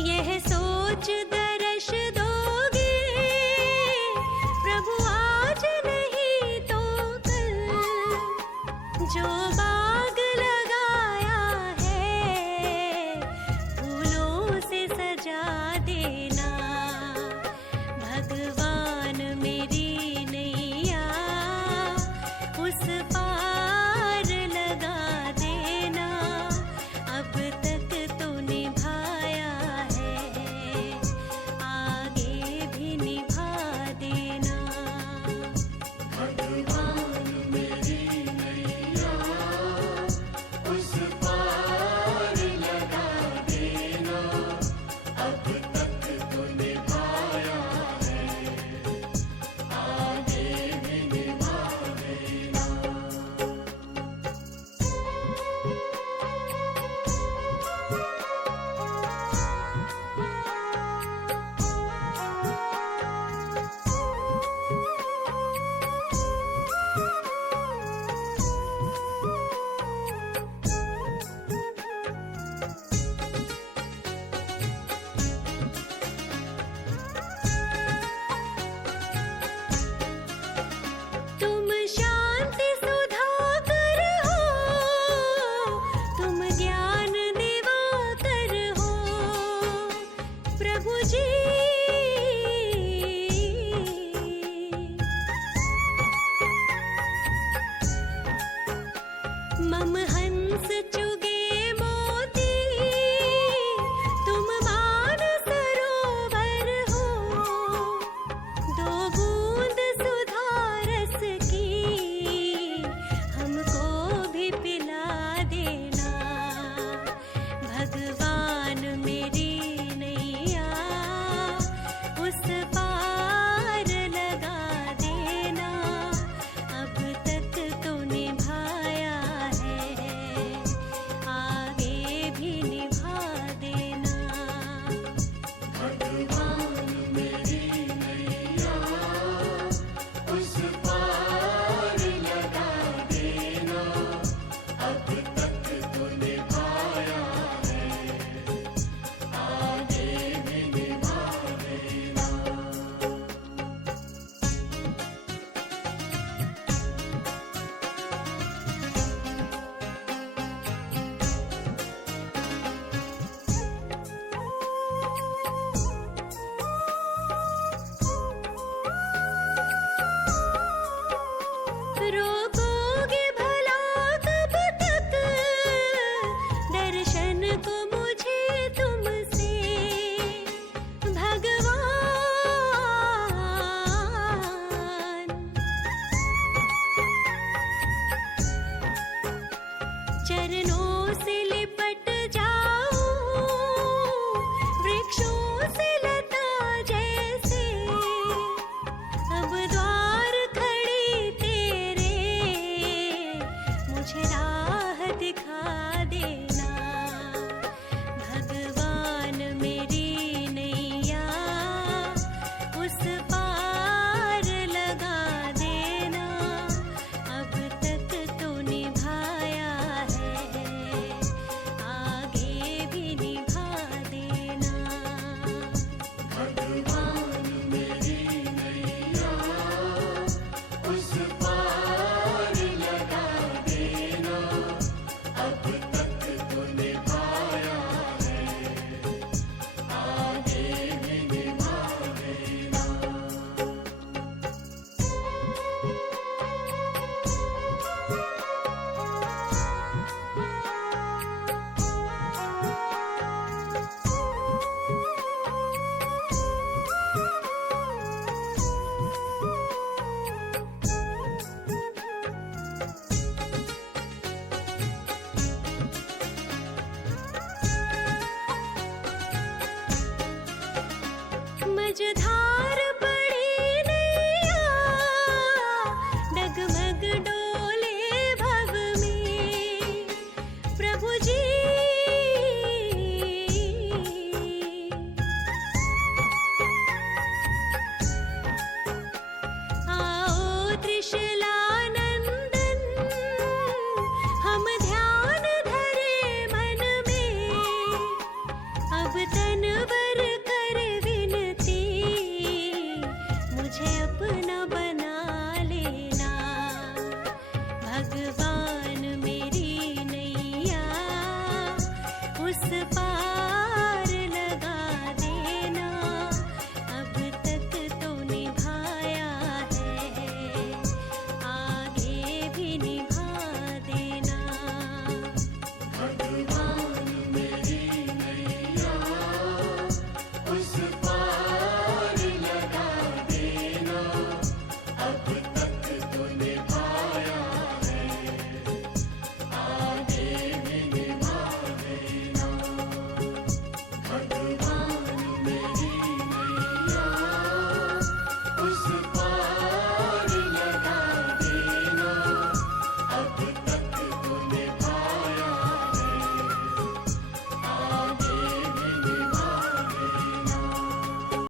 यह सोच दर्श दोगे प्रभु आज नहीं तो कल, जो बाग लगाया है फूलों से सजा देना। भगवान मेरी नैया उस पार लगा देना। अब तक तो निभाया है, आगे भी निभा देना। भगवान मेरी नैया उस पार लगा देना। अब तक तो निभाया है, आगे भी निभा देना। तुम शांति सुधाकर हो, तुम ज्ञान दिवाकर हो प्रभु जी। मम हंस चुगे मोती, तुम मान सरोवर हो। दो बूंद सुधा रस की हमको भी पिला देना। भगवान मेरी नैया उस पार लगा देना। अब तक तो निभाया है, आगे भी निभा देना। भगवान मेरी नैया उस पार लगा देना। अब तक तो निभाया है, आगे भी निभा देना। रोकोगे भला कब तक दर्शन को मुझे तुमसे भगवान। चरणों से लिपट जाओ वृक्षों से लता जैसे। अब द्वार खड़ी तेरे मुझे राह दिखा देना। भगवान मेरी नैया उस पार लगा देना। अब तक तो निभाया है, आगे भी निभा देना। भगवान मेरी नैया उस पार लगा देना। अब तक तो निभाया है, आगे भी निभा देना। मझधार पड़ी नैया डगमग डोले भव में प्रभु जी। आओ त्रिशलानंदन हम ध्यान धरे मन में। अब तनवर कर विनती, मुझे अपना बना लेना। भगवान मेरी नैया उस पार लगा देना। अब तक तो निभाया है, आगे भी निभा देना। भगवान मेरी नैया उस पार लगा देना। अब तक तो निभाया है, आगे भी निभा देना। भगवान मेरी नैया उस पार लगा देना। अब तक